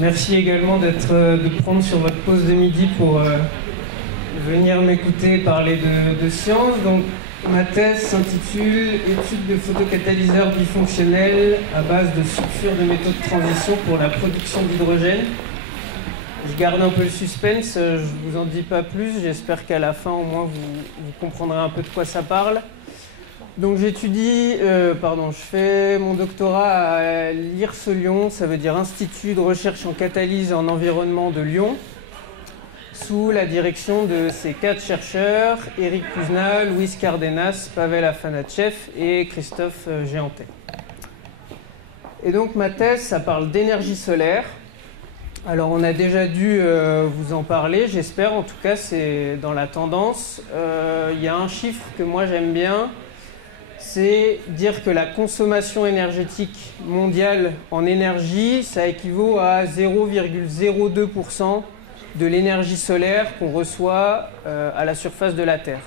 Merci également de prendre sur votre pause de midi pour venir m'écouter parler de science. Donc, ma thèse s'intitule Étude de photocatalyseurs bifonctionnels à base de sulfure de métaux de transition pour la production d'hydrogène. Je garde un peu le suspense, je ne vous en dis pas plus. J'espère qu'à la fin, au moins, vous comprendrez un peu de quoi ça parle. Donc je fais mon doctorat à l'IRSE Lyon, ça veut dire Institut de recherche en catalyse et en environnement de Lyon, sous la direction de ces 4 chercheurs, Éric Kuzna, Louis Cardenas, Pavel Afanachev et Christophe Géantet. Et donc ma thèse, ça parle d'énergie solaire. Alors on a déjà dû vous en parler, j'espère, en tout cas c'est dans la tendance. Il y a un chiffre que moi j'aime bien, c'est dire que la consommation énergétique mondiale en énergie, ça équivaut à 0,02% de l'énergie solaire qu'on reçoit à la surface de la Terre.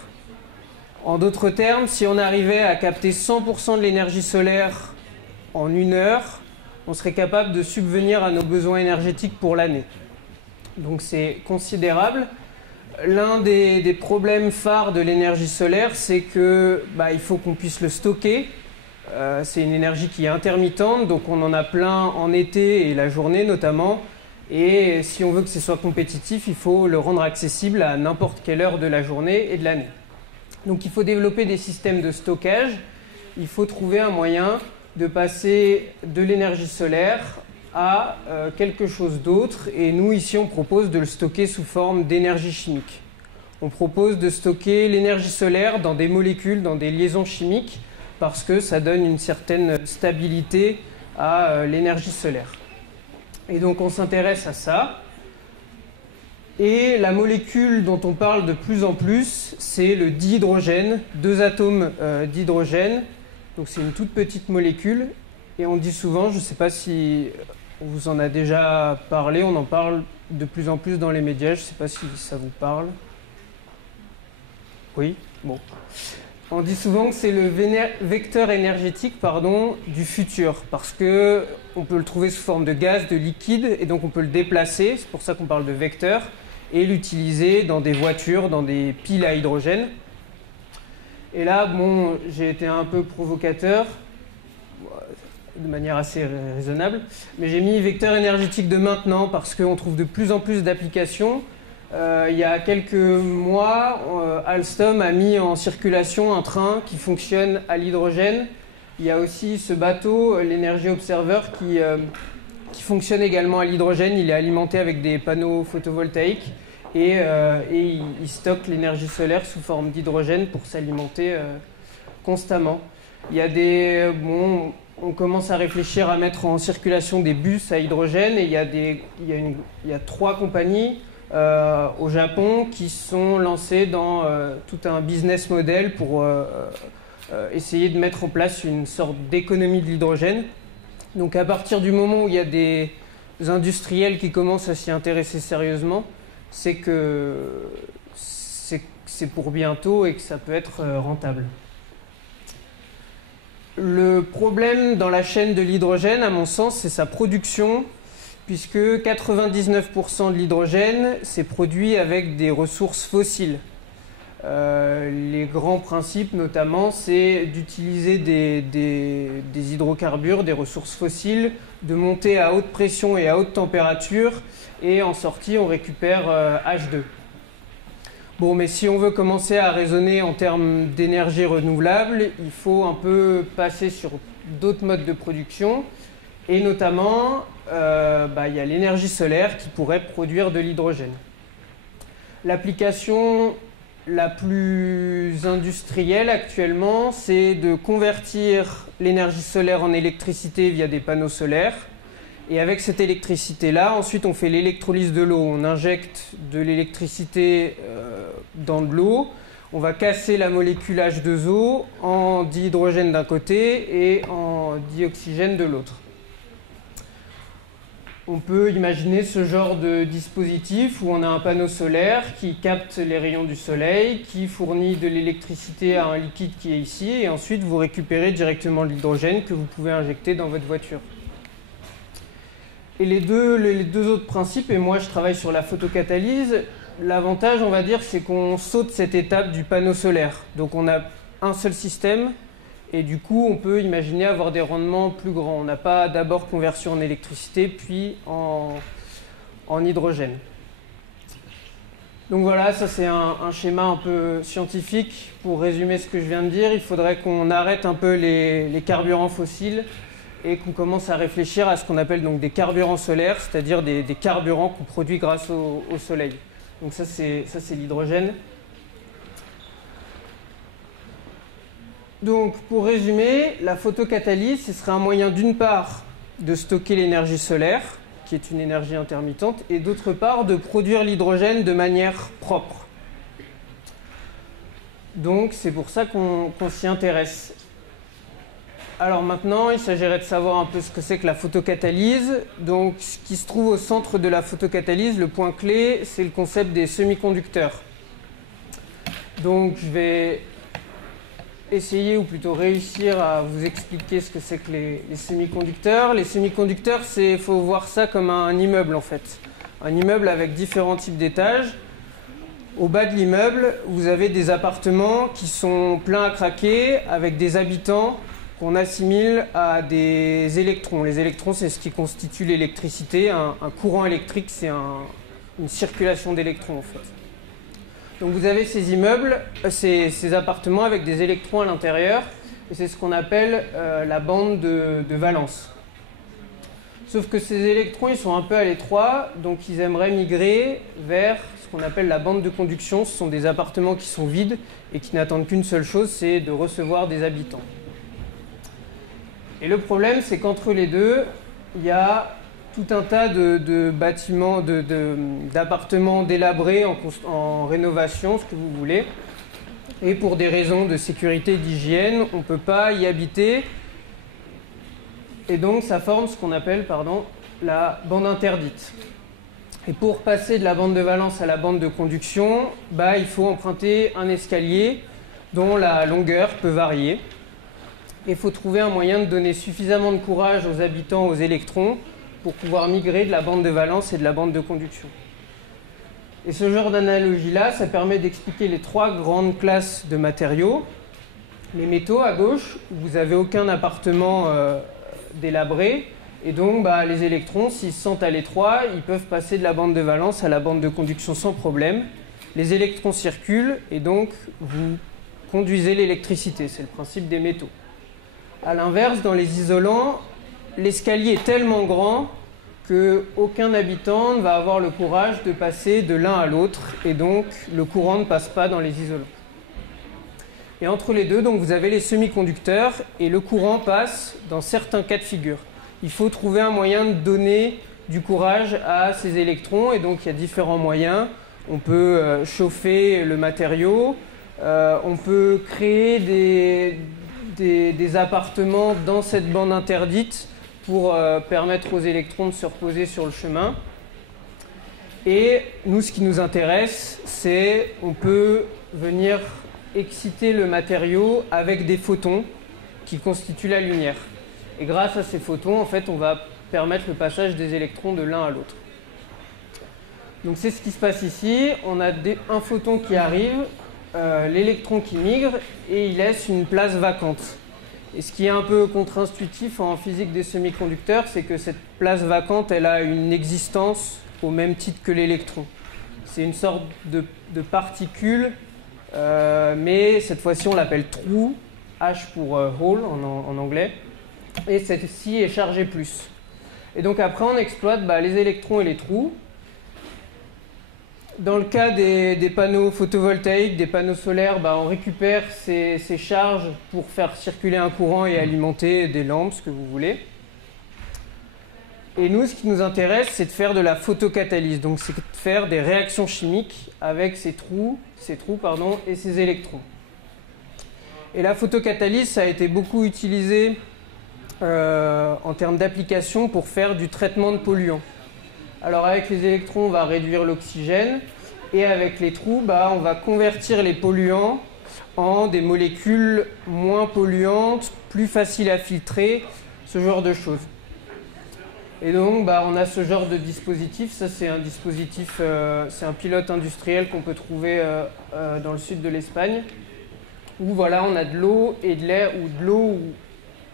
En d'autres termes, si on arrivait à capter 100% de l'énergie solaire en 1 heure, on serait capable de subvenir à nos besoins énergétiques pour l'année. Donc c'est considérable. L'un des problèmes phares de l'énergie solaire, c'est que il faut qu'on puisse le stocker. C'est une énergie qui est intermittente, donc on en a plein en été et la journée notamment. Et si on veut que ce soit compétitif, il faut le rendre accessible à n'importe quelle heure de la journée et de l'année. Donc il faut développer des systèmes de stockage. Il faut trouver un moyen de passer de l'énergie solaire à quelque chose d'autre, et nous ici on propose de le stocker sous forme d'énergie chimique. On propose de stocker l'énergie solaire dans des molécules, dans des liaisons chimiques, parce que ça donne une certaine stabilité à l'énergie solaire. Et donc on s'intéresse à ça. Et la molécule dont on parle de plus en plus, c'est le dihydrogène, 2 atomes d'hydrogène. Donc c'est une toute petite molécule. Et on dit souvent, je ne sais pas si on vous en a déjà parlé, on en parle de plus en plus dans les médias, je ne sais pas si ça vous parle. Oui, bon. On dit souvent que c'est le vecteur énergétique du futur, parce qu'on peut le trouver sous forme de gaz, de liquide, et donc on peut le déplacer, c'est pour ça qu'on parle de vecteur, et l'utiliser dans des voitures, dans des piles à hydrogène. Et là, j'ai été un peu provocateur, de manière assez raisonnable, mais j'ai mis vecteur énergétique de maintenant parce qu'on trouve de plus en plus d'applications. Il y a quelques mois, Alstom a mis en circulation un train qui fonctionne à l'hydrogène. Il y a aussi ce bateau, l'Energy Observer, qui fonctionne également à l'hydrogène. Il est alimenté avec des panneaux photovoltaïques et il stocke l'énergie solaire sous forme d'hydrogène pour s'alimenter constamment. Il y a on commence à réfléchir à mettre en circulation des bus à hydrogène, et il y a 3 compagnies au Japon qui sont lancées dans tout un business model pour essayer de mettre en place une sorte d'économie de l'hydrogène. Donc à partir du moment où il y a des industriels qui commencent à s'y intéresser sérieusement, c'est que c'est pour bientôt et que ça peut être rentable. Le problème dans la chaîne de l'hydrogène, à mon sens, c'est sa production, puisque 99% de l'hydrogène, c'est produit avec des ressources fossiles. Les grands principes, notamment, c'est d'utiliser des hydrocarbures, des ressources fossiles, de monter à haute pression et à haute température, et en sortie, on récupère H2. Bon, mais si on veut commencer à raisonner en termes d'énergie renouvelable, il faut un peu passer sur d'autres modes de production. Et notamment, il y a l'énergie solaire qui pourrait produire de l'hydrogène. L'application la plus industrielle actuellement, c'est de convertir l'énergie solaire en électricité via des panneaux solaires. Et avec cette électricité-là, ensuite on fait l'électrolyse de l'eau. On injecte de l'électricité dans de l'eau. On va casser la molécule H2O en dihydrogène d'un côté et en dioxygène de l'autre. On peut imaginer ce genre de dispositif où on a un panneau solaire qui capte les rayons du soleil, qui fournit de l'électricité à un liquide qui est ici, et ensuite vous récupérez directement l'hydrogène que vous pouvez injecter dans votre voiture. Et les deux autres principes, et moi je travaille sur la photocatalyse, l'avantage, on va dire, c'est qu'on saute cette étape du panneau solaire. Donc on a un seul système, et du coup on peut imaginer avoir des rendements plus grands. On n'a pas d'abord conversion en électricité, puis en hydrogène. Donc voilà, ça c'est un schéma un peu scientifique. Pour résumer ce que je viens de dire, il faudrait qu'on arrête un peu les carburants fossiles et qu'on commence à réfléchir à ce qu'on appelle donc des carburants solaires, c'est-à-dire des carburants qu'on produit grâce au soleil. Donc ça c'est l'hydrogène. Donc pour résumer, la photocatalyse, ce serait un moyen d'une part de stocker l'énergie solaire, qui est une énergie intermittente, et d'autre part de produire l'hydrogène de manière propre. Donc c'est pour ça qu'on s'y intéresse. Alors maintenant, il s'agirait de savoir un peu ce que c'est que la photocatalyse. Donc ce qui se trouve au centre de la photocatalyse, le point clé, c'est le concept des semi-conducteurs. Donc je vais essayer, ou plutôt réussir à vous expliquer ce que c'est que les semi-conducteurs. Les semi-conducteurs, il faut voir ça comme un immeuble en fait. Un immeuble avec différents types d'étages. Au bas de l'immeuble, vous avez des appartements qui sont pleins à craquer, avec des habitants qu'on assimile à des électrons. Les électrons, c'est ce qui constitue l'électricité. Un courant électrique, c'est une circulation d'électrons en fait. Donc vous avez ces immeubles, ces appartements avec des électrons à l'intérieur, et c'est ce qu'on appelle la bande de valence. Sauf que ces électrons, ils sont un peu à l'étroit, donc ils aimeraient migrer vers ce qu'on appelle la bande de conduction. Ce sont des appartements qui sont vides et qui n'attendent qu'une seule chose, c'est de recevoir des habitants. Et le problème, c'est qu'entre les deux, il y a tout un tas de bâtiments, d'appartements délabrés en rénovation, ce que vous voulez. Et pour des raisons de sécurité et d'hygiène, on ne peut pas y habiter. Et donc ça forme ce qu'on appelle la bande interdite. Et pour passer de la bande de valence à la bande de conduction, il faut emprunter un escalier dont la longueur peut varier. Et il faut trouver un moyen de donner suffisamment de courage aux habitants, aux électrons, pour pouvoir migrer de la bande de valence et de la bande de conduction. Et ce genre d'analogie-là, ça permet d'expliquer les trois grandes classes de matériaux. Les métaux à gauche, où vous n'avez aucun appartement délabré, et donc les électrons, s'ils se sentent à l'étroit, ils peuvent passer de la bande de valence à la bande de conduction sans problème. Les électrons circulent, et donc vous conduisez l'électricité, c'est le principe des métaux. A l'inverse, dans les isolants, l'escalier est tellement grand qu'aucun habitant ne va avoir le courage de passer de l'un à l'autre, et donc le courant ne passe pas dans les isolants. Et entre les deux, donc, vous avez les semi-conducteurs, et le courant passe dans certains cas de figure. Il faut trouver un moyen de donner du courage à ces électrons, et donc il y a différents moyens. On peut chauffer le matériau, on peut créer des appartements dans cette bande interdite pour permettre aux électrons de se reposer sur le chemin. Et nous, ce qui nous intéresse, c'est on peut venir exciter le matériau avec des photons qui constituent la lumière. Et grâce à ces photons, en fait, on va permettre le passage des électrons de l'un à l'autre. Donc c'est ce qui se passe ici. On a un photon qui arrive, l'électron qui migre, et il laisse une place vacante. Et ce qui est un peu contre-intuitif en physique des semi-conducteurs, c'est que cette place vacante, elle a une existence au même titre que l'électron. C'est une sorte de particule, mais cette fois-ci on l'appelle trou, H pour hole en anglais, et celle-ci est chargée plus. Et donc après on exploite les électrons et les trous. Dans le cas des panneaux photovoltaïques, des panneaux solaires, on récupère ces charges pour faire circuler un courant et alimenter des lampes, ce que vous voulez. Et nous, ce qui nous intéresse, c'est de faire de la photocatalyse. Donc c'est de faire des réactions chimiques avec ces trous et ces électrons. Et la photocatalyse, ça a été beaucoup utilisé en termes d'application pour faire du traitement de polluants. Alors avec les électrons, on va réduire l'oxygène, et avec les trous, on va convertir les polluants en des molécules moins polluantes, plus faciles à filtrer, ce genre de choses. Et donc, bah, on a ce genre de dispositif. Ça, c'est un dispositif, c'est un pilote industriel qu'on peut trouver dans le sud de l'Espagne, où voilà, on a de l'eau et de l'air, ou de l'eau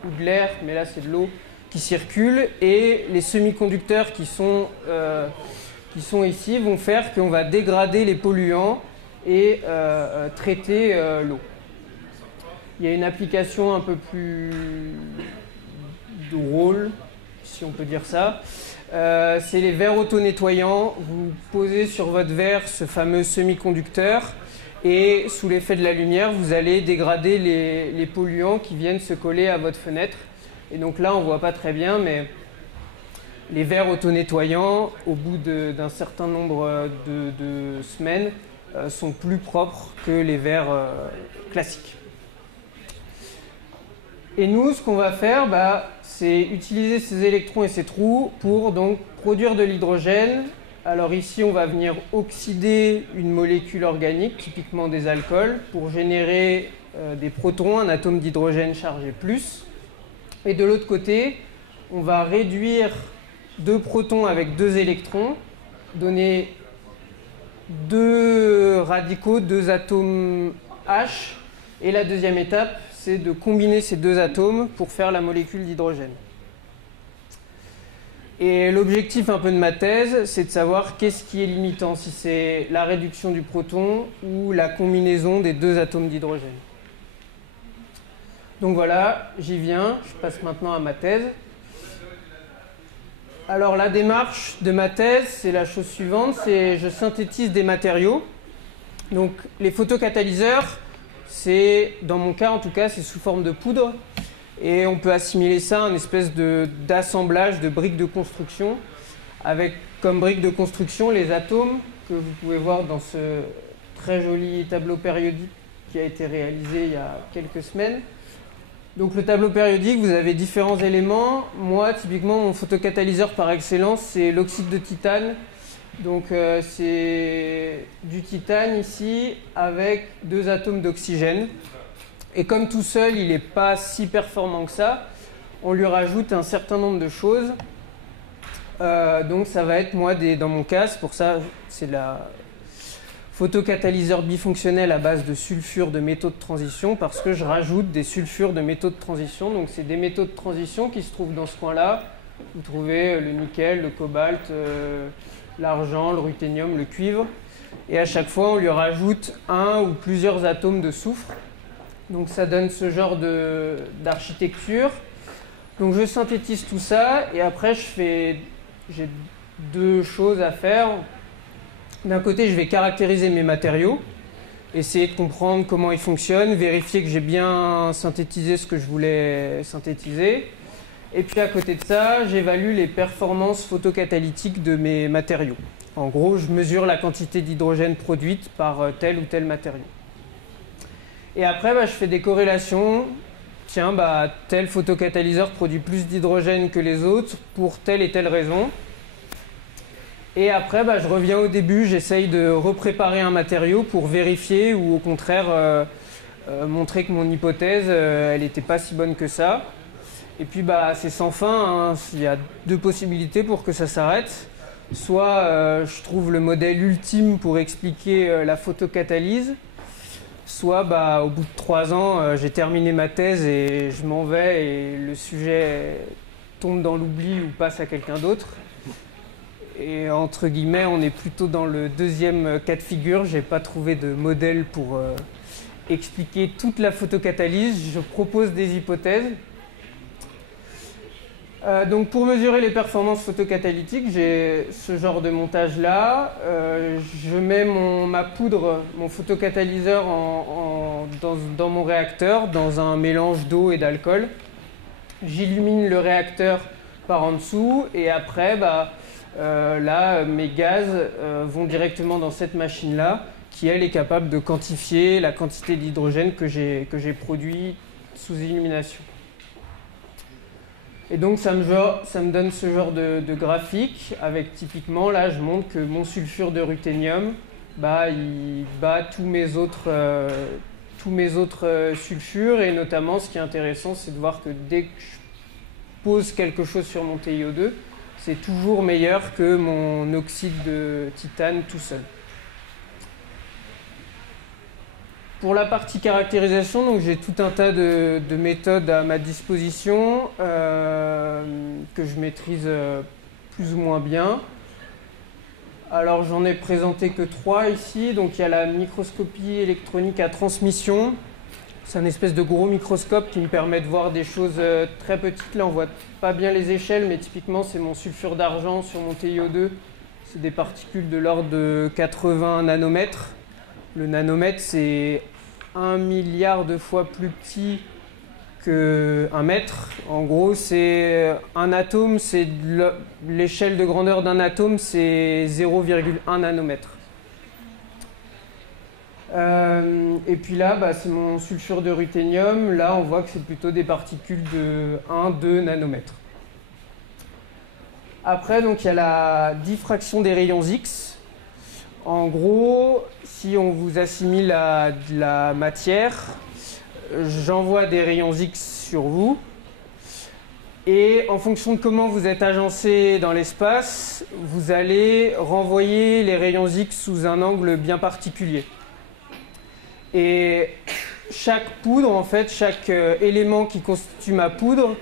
ou de l'air, mais là, c'est de l'eau qui circule, et les semi-conducteurs qui sont ici vont faire qu'on va dégrader les polluants et traiter l'eau. Il y a une application un peu plus drôle, si on peut dire ça. C'est les verres auto-nettoyants. Vous posez sur votre verre ce fameux semi-conducteur et sous l'effet de la lumière, vous allez dégrader les polluants qui viennent se coller à votre fenêtre. Et donc là, on ne voit pas très bien, mais les verres auto-nettoyants, au bout d'un certain nombre de semaines, sont plus propres que les verres classiques. Et nous, ce qu'on va faire, c'est utiliser ces électrons et ces trous pour donc produire de l'hydrogène. Alors ici, on va venir oxyder une molécule organique, typiquement des alcools, pour générer des protons, un atome d'hydrogène chargé plus. Et de l'autre côté, on va réduire 2 protons avec 2 électrons, donner 2 radicaux, 2 atomes H. Et la deuxième étape, c'est de combiner ces 2 atomes pour faire la molécule d'hydrogène. Et l'objectif un peu de ma thèse, c'est de savoir qu'est-ce qui est limitant, si c'est la réduction du proton ou la combinaison des 2 atomes d'hydrogène. Donc voilà, j'y viens, je passe maintenant à ma thèse. Alors la démarche de ma thèse, c'est la chose suivante, c'est je synthétise des matériaux. Donc les photocatalyseurs, c'est, dans mon cas en tout cas, c'est sous forme de poudre. Et on peut assimiler ça à une espèce d'assemblage de briques de construction, avec comme briques de construction les atomes que vous pouvez voir dans ce très joli tableau périodique qui a été réalisé il y a quelques semaines. Donc le tableau périodique, vous avez différents éléments. Moi, typiquement, mon photocatalyseur par excellence, c'est l'oxyde de titane. Donc c'est du titane ici avec 2 atomes d'oxygène. Et comme tout seul, il n'est pas si performant que ça, on lui rajoute un certain nombre de choses. Donc ça va être, moi, dans mon cas, c'est pour ça, c'est la photocatalyseur bifonctionnel à base de sulfure de métaux de transition, parce que je rajoute des sulfures de métaux de transition. Donc c'est des métaux de transition qui se trouvent dans ce coin-là. Vous trouvez le nickel, le cobalt, l'argent, le ruthénium, le cuivre. Et à chaque fois, on lui rajoute un ou plusieurs atomes de soufre. Donc ça donne ce genre d'architecture. Donc je synthétise tout ça et après j'ai 2 choses à faire. D'un côté, je vais caractériser mes matériaux, essayer de comprendre comment ils fonctionnent, vérifier que j'ai bien synthétisé ce que je voulais synthétiser. Et puis à côté de ça, j'évalue les performances photocatalytiques de mes matériaux. En gros, je mesure la quantité d'hydrogène produite par tel ou tel matériau. Et après, je fais des corrélations. Tiens, tel photocatalyseur produit plus d'hydrogène que les autres pour telle et telle raison. Et après, je reviens au début, j'essaye de repréparer un matériau pour vérifier ou au contraire montrer que mon hypothèse, elle n'était pas si bonne que ça. Et puis c'est sans fin, hein. Il y a 2 possibilités pour que ça s'arrête. Soit je trouve le modèle ultime pour expliquer la photocatalyse, soit au bout de 3 ans, j'ai terminé ma thèse et je m'en vais et le sujet tombe dans l'oubli ou passe à quelqu'un d'autre. Et entre guillemets, on est plutôt dans le deuxième cas de figure. Je n'ai pas trouvé de modèle pour expliquer toute la photocatalyse. Je propose des hypothèses. Donc pour mesurer les performances photocatalytiques, j'ai ce genre de montage-là. Je mets ma poudre, mon photocatalyseur dans mon réacteur, dans un mélange d'eau et d'alcool. J'illumine le réacteur par en dessous et après, là, mes gaz vont directement dans cette machine-là qui, elle, est capable de quantifier la quantité d'hydrogène que j'ai produit sous illumination. Et donc ça me donne ce genre de graphique avec typiquement, là je montre que mon sulfure de ruthénium, il bat tous mes autres sulfures, et notamment ce qui est intéressant, c'est de voir que dès que je pose quelque chose sur mon TiO2, c'est toujours meilleur que mon oxyde de titane tout seul. Pour la partie caractérisation, donc j'ai tout un tas de méthodes à ma disposition que je maîtrise plus ou moins bien. Alors j'en ai présenté que 3 ici. Donc il y a la microscopie électronique à transmission. C'est un espèce de gros microscope qui me permet de voir des choses très petites. Là on voit pas bien les échelles, mais typiquement c'est mon sulfure d'argent sur mon TiO2. C'est des particules de l'ordre de 80 nanomètres. Le nanomètre c'est 1 milliard de fois plus petit qu'un mètre. En gros, c'est un atome, c'est l'échelle de grandeur d'un atome, c'est 0,1 nanomètre. Et puis là, c'est mon sulfure de ruthénium. Là, on voit que c'est plutôt des particules de 1-2 nanomètres. Après, donc, il y a la diffraction des rayons X. En gros, si on vous assimile à de la matière, j'envoie des rayons X sur vous. Et en fonction de comment vous êtes agencé dans l'espace, vous allez renvoyer les rayons X sous un angle bien particulier. Et chaque poudre, en fait, chaque élément qui constitue ma poudre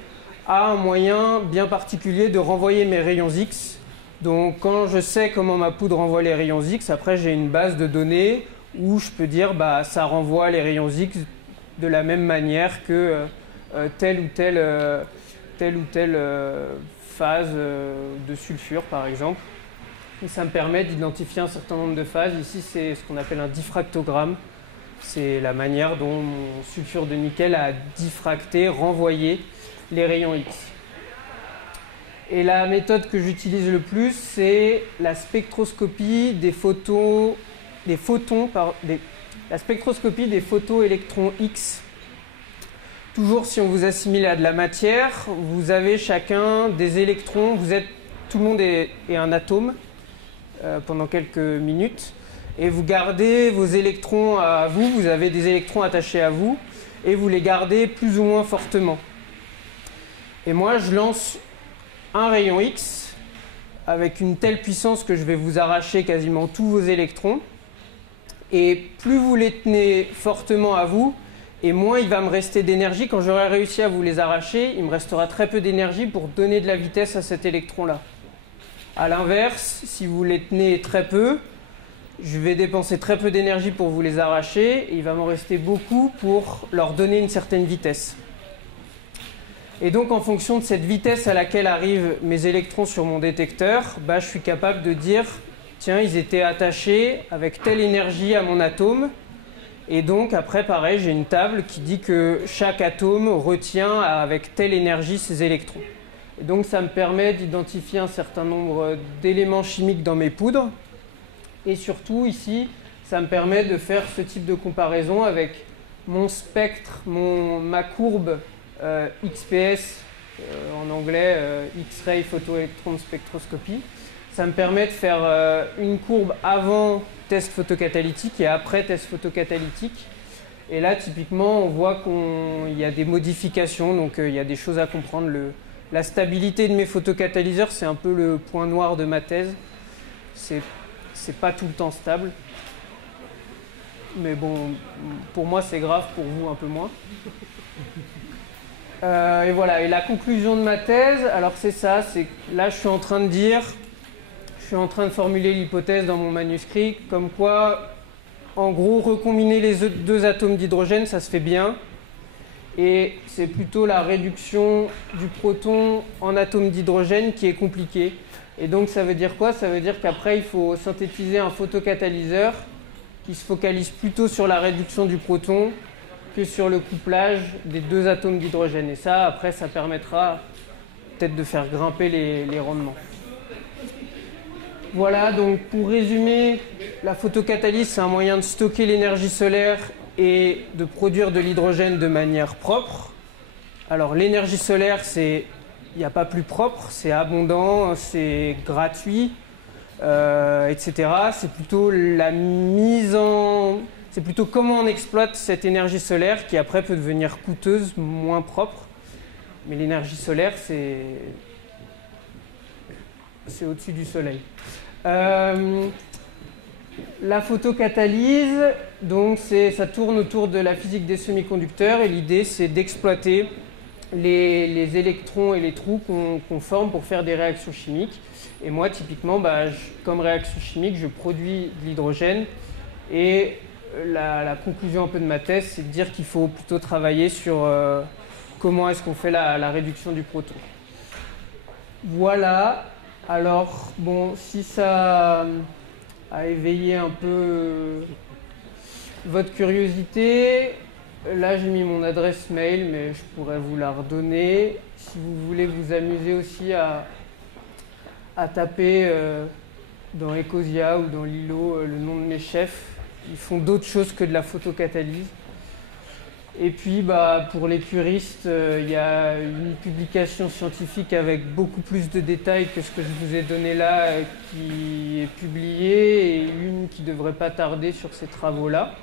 a un moyen bien particulier de renvoyer mes rayons X. Donc quand je sais comment ma poudre renvoie les rayons X, après j'ai une base de données où je peux dire ça renvoie les rayons X de la même manière que telle ou telle phase de sulfure par exemple. Et ça me permet d'identifier un certain nombre de phases. Ici c'est ce qu'on appelle un diffractogramme. C'est la manière dont mon sulfure de nickel a diffracté, renvoyé les rayons X. Et la méthode que j'utilise le plus, c'est la spectroscopie des la spectroscopie des photoélectrons X. Toujours si on vous assimile à de la matière, vous avez chacun des électrons, tout le monde est un atome pendant quelques minutes, et vous gardez vos électrons à vous, vous avez des électrons attachés à vous, et vous les gardez plus ou moins fortement. Et moi, je lance un rayon X avec une telle puissance que je vais vous arracher quasiment tous vos électrons. Et plus vous les tenez fortement à vous, et moins il va me rester d'énergie. Quand j'aurai réussi à vous les arracher, il me restera très peu d'énergie pour donner de la vitesse à cet électron-là. A l'inverse, si vous les tenez très peu, je vais dépenser très peu d'énergie pour vous les arracher, et il va m'en rester beaucoup pour leur donner une certaine vitesse. Et donc en fonction de cette vitesse à laquelle arrivent mes électrons sur mon détecteur, je suis capable de dire, tiens, ils étaient attachés avec telle énergie à mon atome. Et donc après, pareil, j'ai une table qui dit que chaque atome retient avec telle énergie ses électrons. Et donc ça me permet d'identifier un certain nombre d'éléments chimiques dans mes poudres. Et surtout ici, ça me permet de faire ce type de comparaison avec mon spectre, ma courbe XPS, en anglais X-ray photoelectron spectroscopie. Ça me permet de faire une courbe avant test photocatalytique et après test photocatalytique. Et là, typiquement, on voit qu'il y a des modifications, donc il y a des choses à comprendre. La stabilité de mes photocatalyseurs, c'est un peu le point noir de ma thèse. C'est pas tout le temps stable. Mais bon, pour moi, c'est grave, pour vous, un peu moins. Et voilà, et la conclusion de ma thèse, alors c'est ça, c'est que là je suis en train de formuler l'hypothèse dans mon manuscrit, comme quoi, en gros, recombiner les deux atomes d'hydrogène, ça se fait bien, et c'est plutôt la réduction du proton en atomes d'hydrogène qui est compliquée. Et donc ça veut dire quoi? Ça veut dire qu'après il faut synthétiser un photocatalyseur qui se focalise plutôt sur la réduction du proton que sur le couplage des deux atomes d'hydrogène. Et ça, après, ça permettra peut-être de faire grimper les rendements. Voilà, donc pour résumer, la photocatalyse, c'est un moyen de stocker l'énergie solaire et de produire de l'hydrogène de manière propre. Alors l'énergie solaire, il n'y a pas plus propre, c'est abondant, c'est gratuit, etc. C'est plutôt c'est plutôt comment on exploite cette énergie solaire qui après peut devenir coûteuse, moins propre. Mais l'énergie solaire, c'est au-dessus du soleil. La photocatalyse, donc ça tourne autour de la physique des semi-conducteurs et l'idée c'est d'exploiter les électrons et les trous qu'on forme pour faire des réactions chimiques. Et moi typiquement, comme réaction chimique, je produis de l'hydrogène et la conclusion un peu de ma thèse, c'est de dire qu'il faut plutôt travailler sur comment est-ce qu'on fait la réduction du proton. Voilà, alors bon, si ça a éveillé un peu votre curiosité, là j'ai mis mon adresse mail, mais je pourrais vous la redonner. Si vous voulez vous amuser aussi à taper dans Ecosia ou dans Lilo le nom de mes chefs, ils font d'autres choses que de la photocatalyse. Et puis, pour les puristes, il y a une publication scientifique avec beaucoup plus de détails que ce que je vous ai donné là, qui est publiée, et une qui ne devrait pas tarder sur ces travaux-là.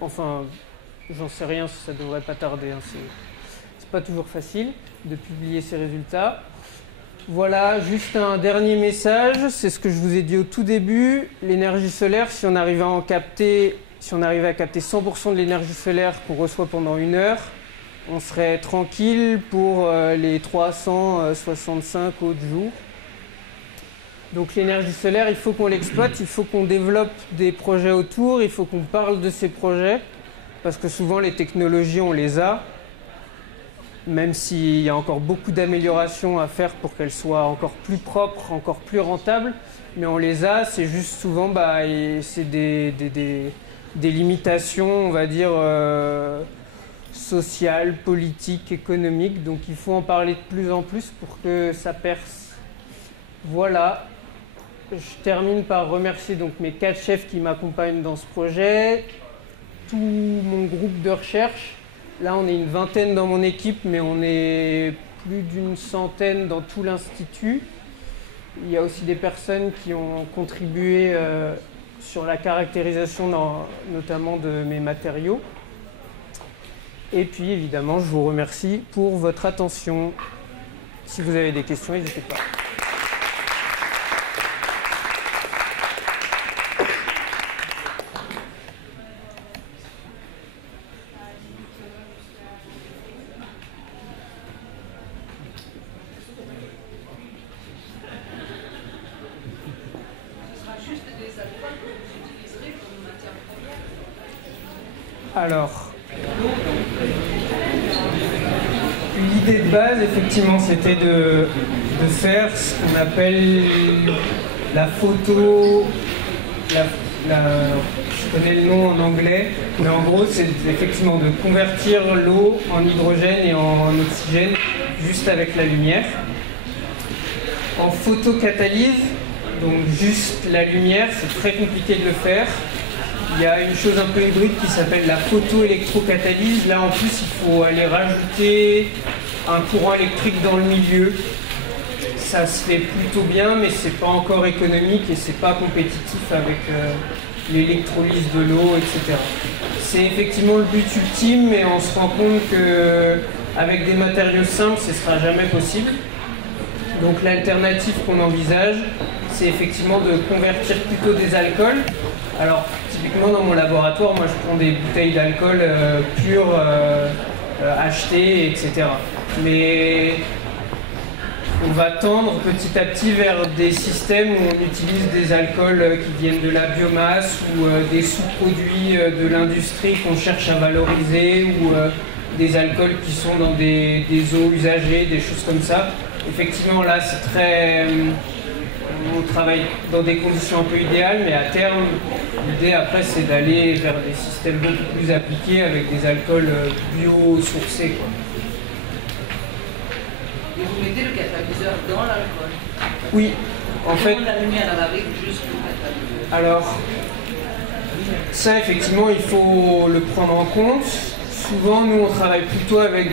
Enfin, j'en sais rien si ça ne devrait pas tarder. Hein. C'est pas toujours facile de publier ces résultats. Voilà, juste un dernier message, c'est ce que je vous ai dit au tout début. L'énergie solaire, si on arrive à capter 100% de l'énergie solaire qu'on reçoit pendant 1 heure, on serait tranquille pour les 365 autres jours. Donc l'énergie solaire, il faut qu'on l'exploite, il faut qu'on développe des projets autour, il faut qu'on parle de ces projets, parce que souvent les technologies, on les a, même s'il y a encore beaucoup d'améliorations à faire pour qu'elles soient encore plus propres, encore plus rentables, mais on les a, c'est juste souvent c'est des limitations, on va dire, sociales, politiques, économiques. Donc il faut en parler de plus en plus pour que ça perce. Voilà. Je termine par remercier donc mes 4 chefs qui m'accompagnent dans ce projet, tout mon groupe de recherche. Là, on est une vingtaine dans mon équipe, mais on est plus d'une centaine dans tout l'Institut. Il y a aussi des personnes qui ont contribué sur la caractérisation notamment de mes matériaux. Et puis évidemment, je vous remercie pour votre attention. Si vous avez des questions, n'hésitez pas. Alors, l'idée de base, effectivement, c'était de faire ce qu'on appelle la photo, je connais le nom en anglais, mais en gros, c'est effectivement de convertir l'eau en hydrogène et en oxygène juste avec la lumière. En photocatalyse, donc juste la lumière, c'est très compliqué de le faire. Il y a une chose un peu hybride qui s'appelle la photoélectrocatalyse. Là, en plus, il faut aller rajouter un courant électrique dans le milieu. Ça se fait plutôt bien, mais c'est pas encore économique et c'est pas compétitif avec l'électrolyse de l'eau, etc. C'est effectivement le but ultime, mais on se rend compte qu'avec des matériaux simples, ce ne sera jamais possible. Donc l'alternative qu'on envisage, c'est effectivement de convertir plutôt des alcools. Alors, typiquement dans mon laboratoire, moi je prends des bouteilles d'alcool pures, achetées, etc. Mais on va tendre petit à petit vers des systèmes où on utilise des alcools qui viennent de la biomasse ou des sous-produits de l'industrie qu'on cherche à valoriser ou des alcools qui sont dans des eaux usagées, des choses comme ça. Effectivement, là, c'est très... on travaille dans des conditions un peu idéales, mais à terme, l'idée après, c'est d'aller vers des systèmes beaucoup plus appliqués avec des alcools bio-sourcés, quoi. Et vous mettez le catalyseur dans l'alcool? Oui, en fait... la lumière arrive juste le catalyseur. Alors, ça, effectivement, il faut le prendre en compte. Souvent, nous, on travaille plutôt avec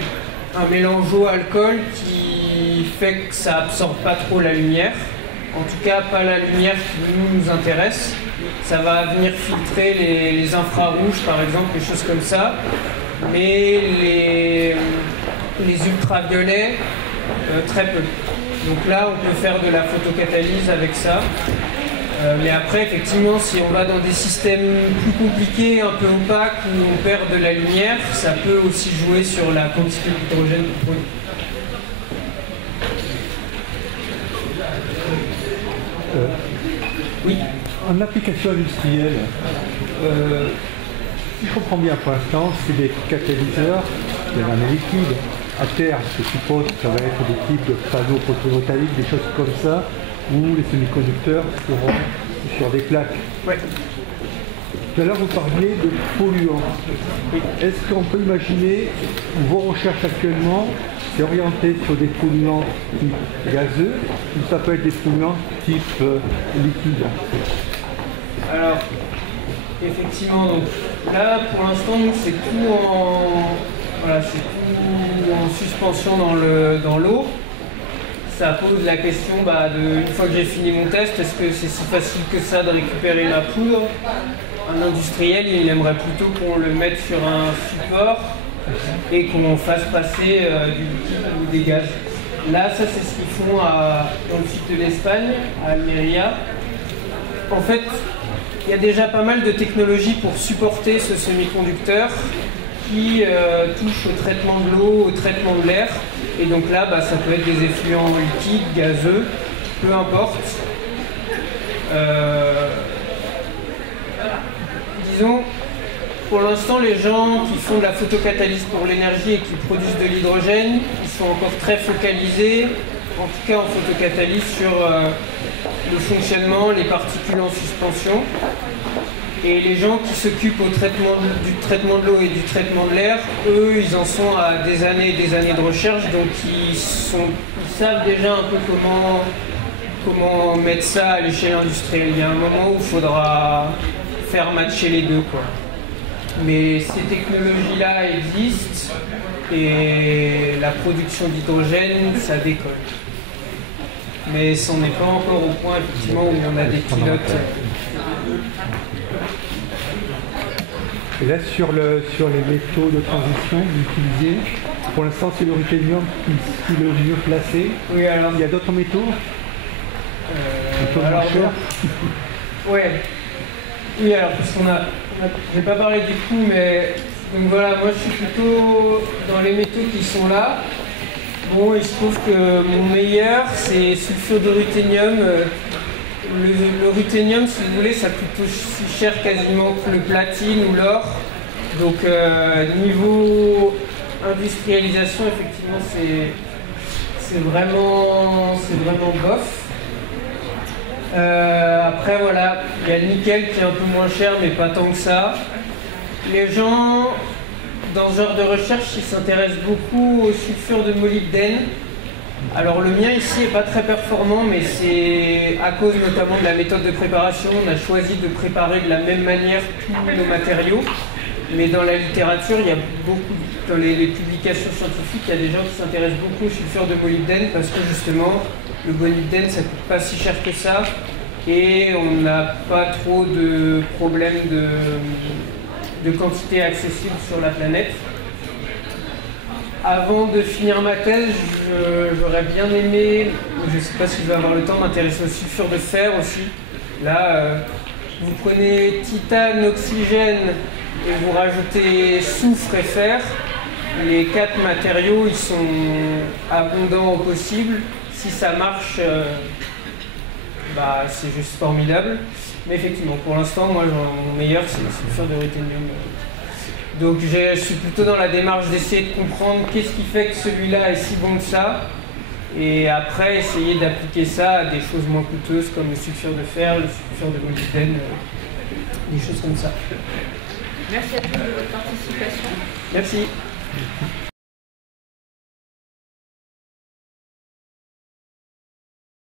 un mélange eau-alcool qui fait que ça absorbe pas trop la lumière. En tout cas, pas la lumière qui nous intéresse. Ça va venir filtrer les infrarouges, par exemple, des choses comme ça. Mais les ultraviolets, très peu. Donc là, on peut faire de la photocatalyse avec ça. Mais après, effectivement, si on va dans des systèmes plus compliqués, un peu opaques, où on perd de la lumière, ça peut aussi jouer sur la quantité d'hydrogène produit. Oui. En application industrielle, si je comprends bien pour l'instant, c'est des catalyseurs, il y en a un liquide. À terme, je suppose que ça va être des types de panneaux photovoltaïques, des choses comme ça, où les semi-conducteurs seront sur des plaques. Oui. Tout à l'heure, vous parliez de polluants. Est-ce qu'on peut imaginer, vos recherches actuellement, c'est orienté sur des polluants type gazeux, ou ça peut être des polluants type liquide? Alors, effectivement, donc, là, pour l'instant, nous, c'est tout en... Voilà, c'est tout en suspension dans l'eau. Ça pose la question, une fois que j'ai fini mon test, est-ce que c'est si facile que ça de récupérer ma poudre? Un industriel, il aimerait plutôt qu'on le mette sur un support et qu'on fasse passer du liquide ou des gaz. Là, ça, c'est ce qu'ils font dans le sud de l'Espagne, à Almeria. En fait, il y a déjà pas mal de technologies pour supporter ce semi-conducteur qui touche au traitement de l'eau, au traitement de l'air. Et donc là, ça peut être des effluents liquides, gazeux, peu importe. Disons, pour l'instant, les gens qui font de la photocatalyse pour l'énergie et qui produisent de l'hydrogène, ils sont encore très focalisés, en tout cas en photocatalyse, sur le fonctionnement, les particules en suspension. Et les gens qui s'occupent du traitement de l'eau et du traitement de l'air, eux, ils en sont à des années et des années de recherche, donc ils savent déjà un peu comment mettre ça à l'échelle industrielle. Il y a un moment où il faudra faire matcher les deux, quoi. Mais ces technologies-là existent et la production d'hydrogène, ça décolle. Mais ça n'est pas encore au point, effectivement, où on a des pilotes. Et là, sur les métaux de transition utilisés, pour l'instant, c'est le ruthénium qui est le mieux placé. Oui, alors... Il y a d'autres métaux alors, ouais. Oui, alors, parce qu'on a... J'ai pas parlé du coup, mais... Donc voilà, moi, je suis plutôt dans les métaux qui sont là. Bon, il se trouve que mon meilleur, c'est sulfure de ruthénium. Le ruthénium, si vous voulez, ça coûte aussi cher quasiment que le platine ou l'or. Donc niveau industrialisation, effectivement, c'est vraiment bof. Après, voilà, il y a le nickel qui est un peu moins cher, mais pas tant que ça. Les gens, dans ce genre de recherche, ils s'intéressent beaucoup au sulfure de molybdène. Alors le mien ici n'est pas très performant, mais c'est à cause notamment de la méthode de préparation. On a choisi de préparer de la même manière tous nos matériaux. Mais dans la littérature, il y a beaucoup, dans les publications scientifiques, il y a des gens qui s'intéressent beaucoup au sulfure de molybdène parce que justement, le molybdène, ça ne coûte pas si cher que ça. Et on n'a pas trop de problèmes de quantité accessible sur la planète. Avant de finir ma thèse, j'aurais bien aimé, je ne sais pas si je vais avoir le temps, m'intéresser au sulfure de fer aussi. Là, vous prenez titane, oxygène et vous rajoutez soufre et fer. Les 4 matériaux, ils sont abondants au possible. Si ça marche, c'est juste formidable. Mais effectivement, pour l'instant, moi, mon meilleur, c'est le sulfure de ruthénium. Donc je suis plutôt dans la démarche d'essayer de comprendre qu'est-ce qui fait que celui-là est si bon que ça, et après essayer d'appliquer ça à des choses moins coûteuses comme le sulfure de fer, le sulfure de molybdène, des choses comme ça. Merci à tous de votre participation. Merci.